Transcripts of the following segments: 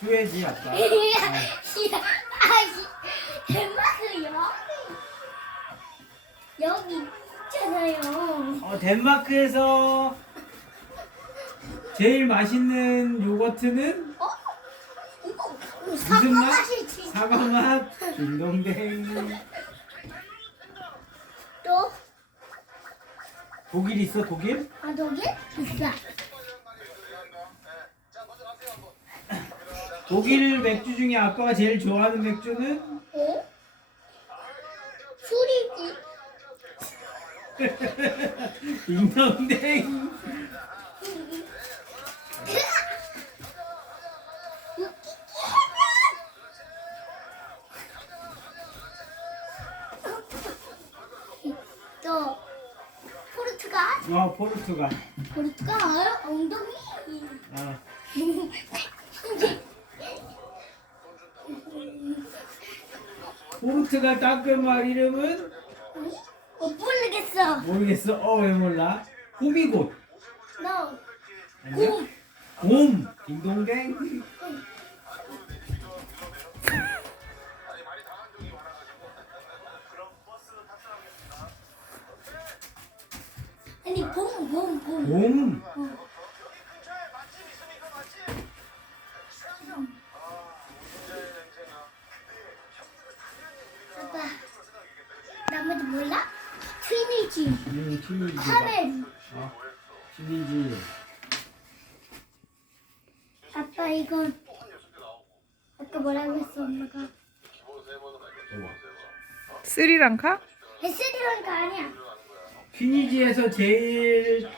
줘야지 아빠. 어. 아씨, 덴마크 여기 여기 있잖아요. 어, 덴마크에서 제일 맛있는 요거트는 어? 이거 무슨 사과 맛? 맛이 진짜 사과 맛. 딩동댕. 또 독일 있어 독일? 아, 독일 비싸. 독일 맥주 중에 아빠가 제일 좋아하는 맥주는 어? 술이지. 딩동댕. 또 포르투갈 어 포르투갈. 포르투갈 엉덩이 어. 포르투갈 땅끝마을 이름은 어 모르겠어 모르겠어. 어 왜 몰라? 호미곶. 너 아니야? 곰. 곰. 딩동댕. 아니 곰 곰 곰 곰. 트리니지 음, 튀니지. 카메룬 어, 튀니지. 아빠 이건 아까 뭐라고 했어 엄마가 스리랑카? 스리랑카 아니야 튀니지에서 제일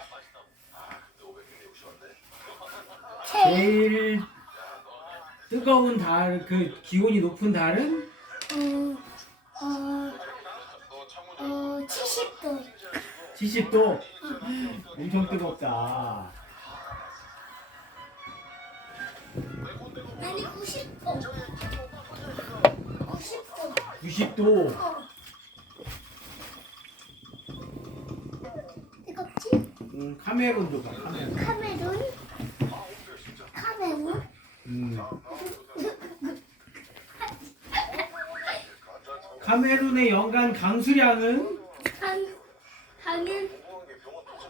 제 제일 뜨거운 달, 그 기온이 높은 달은 어, 어, 어, 70도 70도. 엄청 뜨겁다. 아니 90도 90도 90도. 어. 뜨겁지? 음, 카메룬도 가. 카메룬. 카메룬 카메룬 음. 카메룬의 연간 강수량은 강, 강은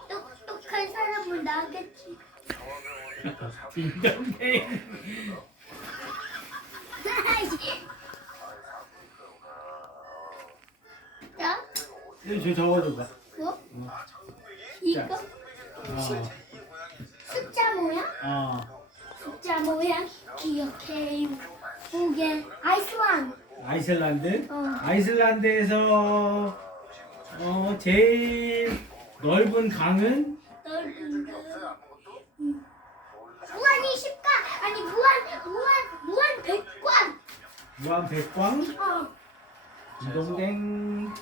똑똑한 사람은 나겠지 딩동댕. 자, 이거 저 적어줘봐. 뭐? 이거 어, 숫자 모양? 어. 숫자 모양 기억해요. 보게 아이스왕. 아이슬란드. 어. 아이슬란드에서 어, 제일 넓은 강은 넓은 그 음. 무한 20가 아니 무한 무한 무한 백관. 무한 백광. 어. 딩동댕.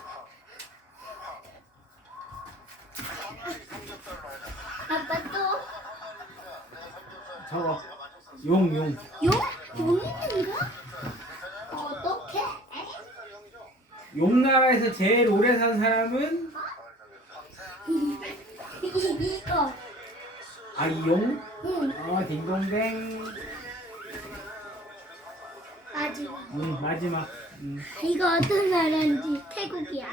아빠 또 적어. 용, 용. 용? 용 있는가? 용나라에서 제일 오래 산 사람은 이거. 아이용. 응. 어, 딩동댕. 마지막. 음, 마지막. 음. 이거 어떤 나라인지 태국이야.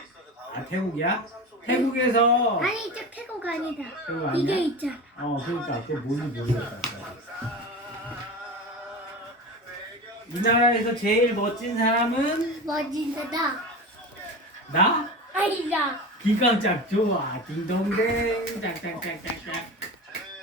아, 태국이야? 태국에서 아니 저 태국 아니다. 태국 아니야? 이게 있잖아. 어, 그러니까 그게 뭔지 모르겠다. 이 나라에서 제일 멋진 사람은 멋진 사다. 나? 아니다. 기강짝 좋아. 딩동댕. 짝짝짝짝짝.